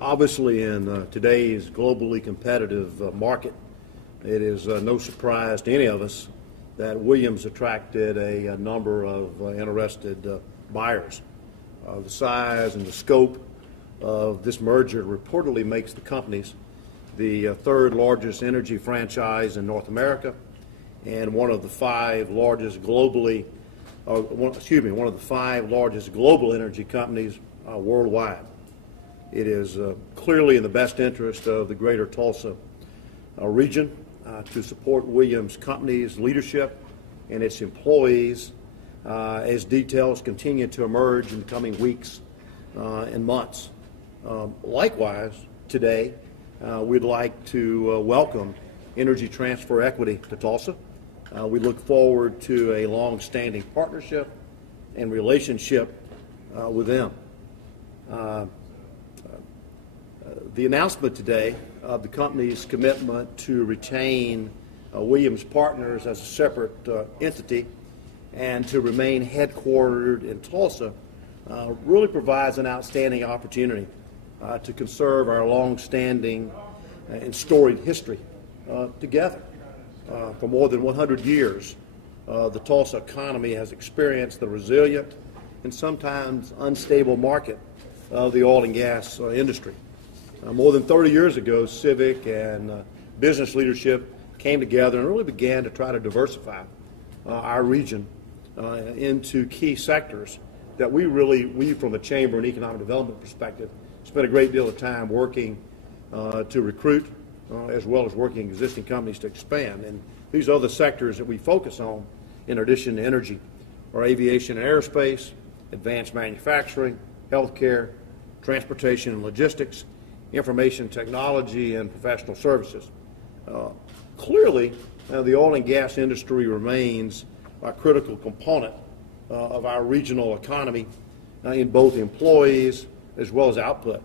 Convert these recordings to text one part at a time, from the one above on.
Obviously, in today's globally competitive market, it is no surprise to any of us that Williams attracted a number of interested buyers. The size and the scope of this merger reportedly makes the companies the third largest energy franchise in North America and one of the five largest globally, one of the five largest global energy companies worldwide. It is clearly in the best interest of the greater Tulsa region to support Williams Company's leadership and its employees as details continue to emerge in the coming weeks and months. Likewise, today, we'd like to welcome Energy Transfer Equity to Tulsa. We look forward to a long-standing partnership and relationship with them. The announcement today of the company's commitment to retain Williams Partners as a separate entity and to remain headquartered in Tulsa really provides an outstanding opportunity to conserve our long-standing and storied history together. For more than 100 years, the Tulsa economy has experienced the resilient and sometimes unstable market of the oil and gas industry. More than 30 years ago, civic and business leadership came together and really began to try to diversify our region into key sectors that we from the Chamber and Economic Development perspective, spent a great deal of time working to recruit as well as working existing companies to expand. And these other sectors that we focus on, in addition to energy, are aviation and aerospace, advanced manufacturing, healthcare, transportation and logistics, information technology, and professional services. Clearly, the oil and gas industry remains a critical component of our regional economy in both employees as well as output.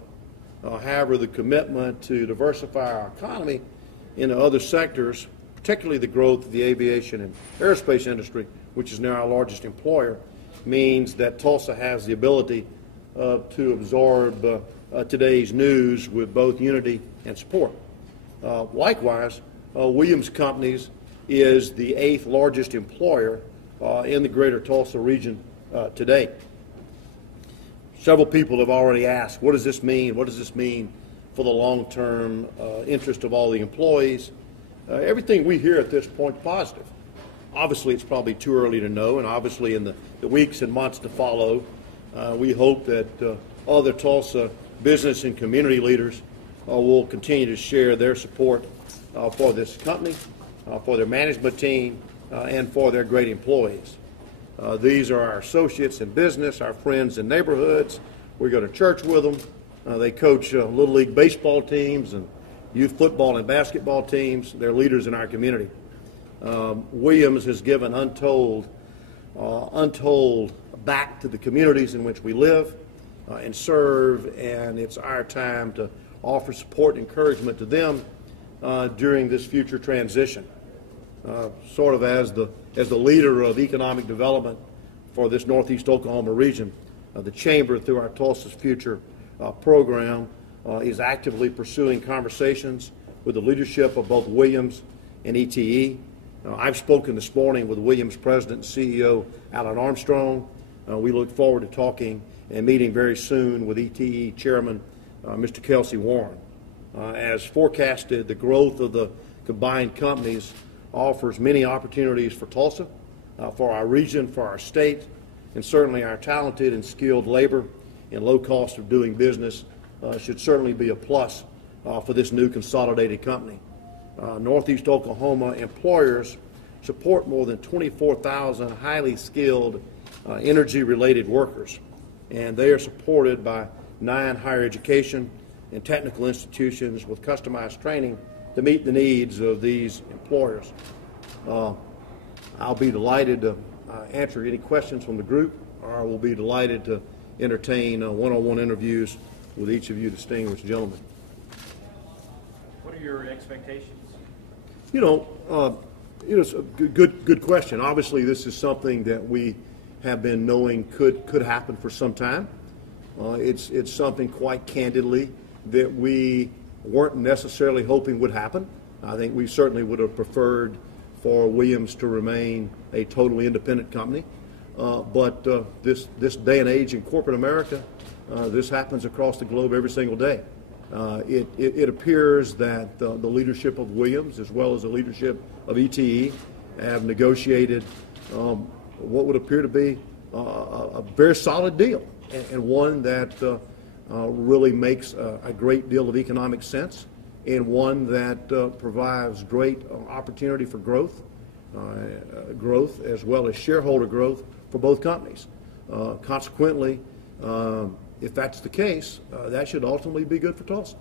However, the commitment to diversify our economy into other sectors, particularly the growth of the aviation and aerospace industry, which is now our largest employer, means that Tulsa has the ability to absorb today's news with both unity and support. Likewise, Williams Companies is the 8th largest employer in the greater Tulsa region today. Several people have already asked, what does this mean? What does this mean for the long-term interest of all the employees? Everything we hear at this point is positive. Obviously, it's probably too early to know, and obviously in the weeks and months to follow, we hope that other Tulsa business and community leaders will continue to share their support for this company, for their management team, and for their great employees. These are our associates in business, our friends in neighborhoods. We go to church with them. They coach Little League baseball teams and youth football and basketball teams. They're leaders in our community. Williams has given untold back to the communities in which we live and serve, and it's our time to offer support and encouragement to them during this future transition. Sort of as the leader of economic development for this Northeast Oklahoma region, the Chamber, through our Tulsa's Future program, is actively pursuing conversations with the leadership of both Williams and ETE. I've spoken this morning with Williams President and CEO Alan Armstrong. We look forward to talking and meeting very soon with ETE Chairman Mr. Kelsey Warren. As forecasted, the growth of the combined companies offers many opportunities for Tulsa, for our region, for our state, and certainly our talented and skilled labor and low cost of doing business should certainly be a plus for this new consolidated company. Northeast Oklahoma employers support more than 24,000 highly skilled energy-related workers, and they are supported by 9 higher education and technical institutions with customized training to meet the needs of these employers. I'll be delighted to answer any questions from the group, or we'll be delighted to entertain one-on-one interviews with each of you distinguished gentlemen. What are your expectations? It's a good question. Obviously, this is something that we have been knowing could happen for some time. It's something quite candidly that we weren't necessarily hoping would happen. I think we certainly would have preferred for Williams to remain a totally independent company. But this day and age in corporate America, this happens across the globe every single day. It appears that the leadership of Williams, as well as the leadership of ETE, have negotiated what would appear to be a very solid deal, and one that really makes a great deal of economic sense, and one that provides great opportunity for growth as well as shareholder growth for both companies. Consequently, if that's the case, that should ultimately be good for Tulsa,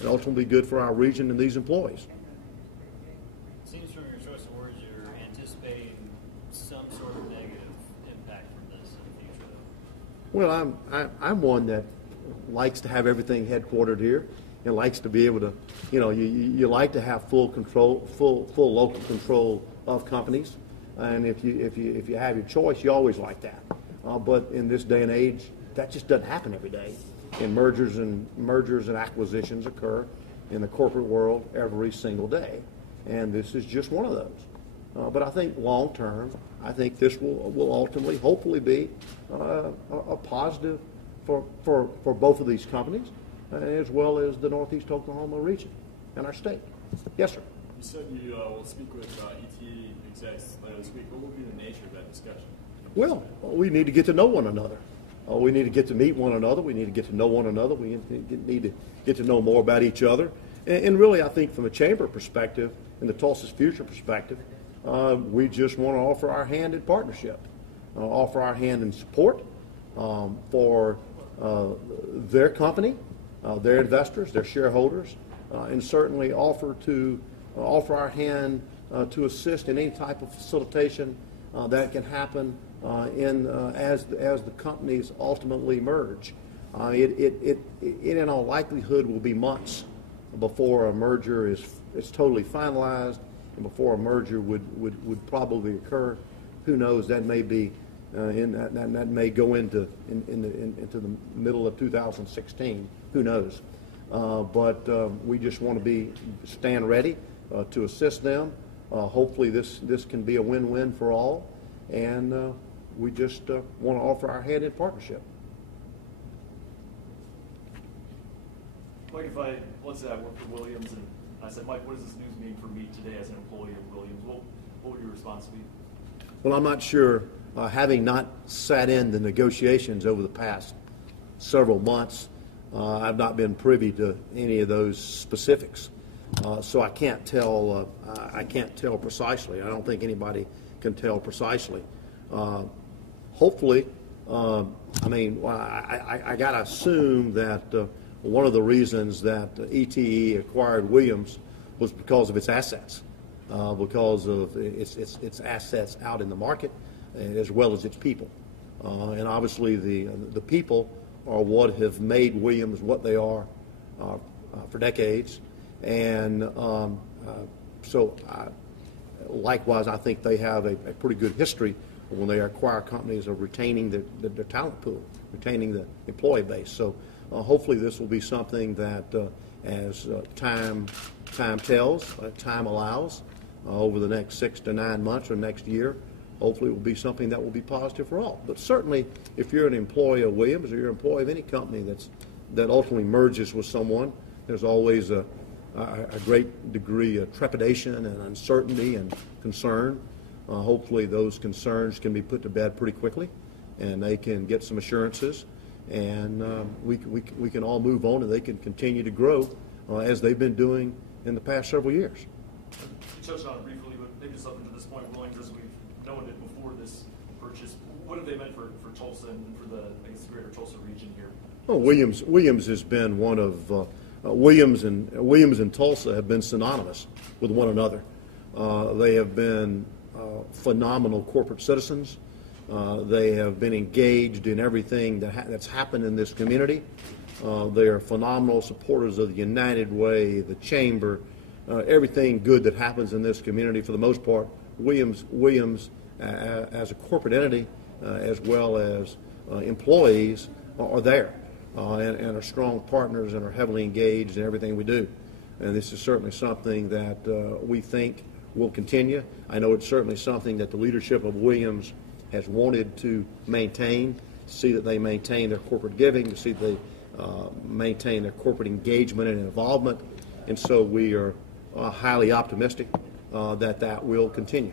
and ultimately good for our region and these employees. It seems from your choice of words you're anticipating some sort of negative impact from this in the future. Well, I'm one that likes to have everything headquartered here, and likes to be able to, you like to have full control, full local control of companies, and if you have your choice, you always like that. But in this day and age, that just doesn't happen every day. And mergers and acquisitions occur in the corporate world every single day, and this is just one of those. But I think long term, I think this will ultimately, hopefully, be a positive for both of these companies, as well as the Northeast Oklahoma region and our state. Yes, sir. You said you will speak with ETE execs later this week. What will be the nature of that discussion? Well, we need to get to know one another. We need to get to meet one another. We need to get to know one another. We need to get to know more about each other. And really, I think from a chamber perspective and the Tulsa's future perspective, we just want to offer our hand in partnership, offer our hand in support for their company, their investors, their shareholders, and certainly offer our hand to assist in any type of facilitation that can happen as the companies ultimately merge. It in all likelihood will be months before a merger is totally finalized, and before a merger would probably occur. Who knows? That may be that may go into the middle of 2016. Who knows? But we just want to stand ready to assist them. Hopefully this can be a win-win for all, and we just want to offer our hand in partnership. Mike, let's say I work for Williams, and I said, Mike, what does this news mean for me today as an employee of Williams? What would your response be? Well, I'm not sure. Having not sat in the negotiations over the past several months, I've not been privy to any of those specifics, so I can't tell. I can't tell precisely. I don't think anybody can tell precisely. Hopefully, I got to assume that one of the reasons that ETE acquired Williams was because of its assets, because of its assets out in the market, as well as its people. And obviously the people are what have made Williams what they are for decades. And likewise, I think they have a pretty good history when they acquire companies of retaining their talent pool, retaining the employee base. So hopefully this will be something that as time tells, time allows, over the next 6 to 9 months or next year, hopefully it will be something that will be positive for all. But certainly, if you're an employee of Williams or you're an employee of any company that ultimately merges with someone, there's always a great degree of trepidation and uncertainty and concern. Hopefully those concerns can be put to bed pretty quickly, and they can get some assurances, and we can all move on, and they can continue to grow as they've been doing in the past several years. You touched on it briefly, but maybe just up to this point, Williams, as we've known it before this purchase, what have they meant for Tulsa and for the greater Tulsa region here? Well, Williams has been one of Williams and Tulsa have been synonymous with one another. They have been phenomenal corporate citizens. They have been engaged in everything that's happened in this community. They are phenomenal supporters of the United Way, the Chamber, everything good that happens in this community. For the most part, Williams as a corporate entity, as well as employees, are there. and are strong partners and are heavily engaged in everything we do. And this is certainly something that we think will continue. I know it's certainly something that the leadership of Williams has wanted to maintain, to see that they maintain their corporate giving, to see that they maintain their corporate engagement and involvement. And so we are highly optimistic that will continue.